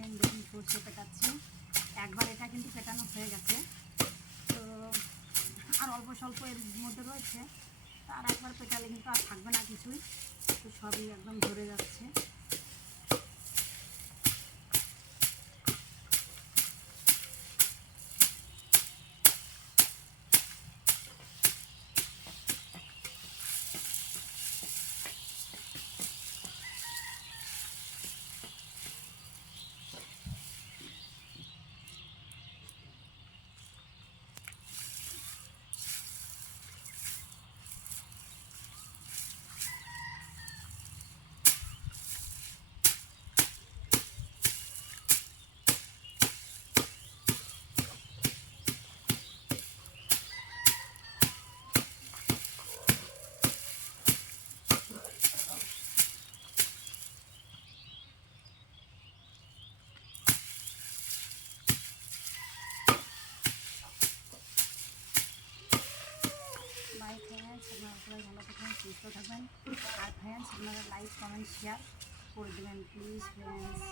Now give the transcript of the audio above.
সেম দেখুন সর্ষে পেটাচ্ছি। একবার এটা কিন্তু পেটানো হয়ে গেছে, তো আর অল্প স্বল্প এর মধ্যে রয়েছে, তো আর একবার পেটালে কিন্তু আর থাকবে না কিছুই, তো সবই একদম ধরে যাচ্ছে। বাই ফ্রেন্ডস, আপনারা সবাই ভালো থাকবেন, সুস্থ থাকবেন। আর ফ্রেন্ডস আপনারা লাইক কমেন্ট শেয়ার করে দেবেন প্লিজ ফ্রেন্ডস।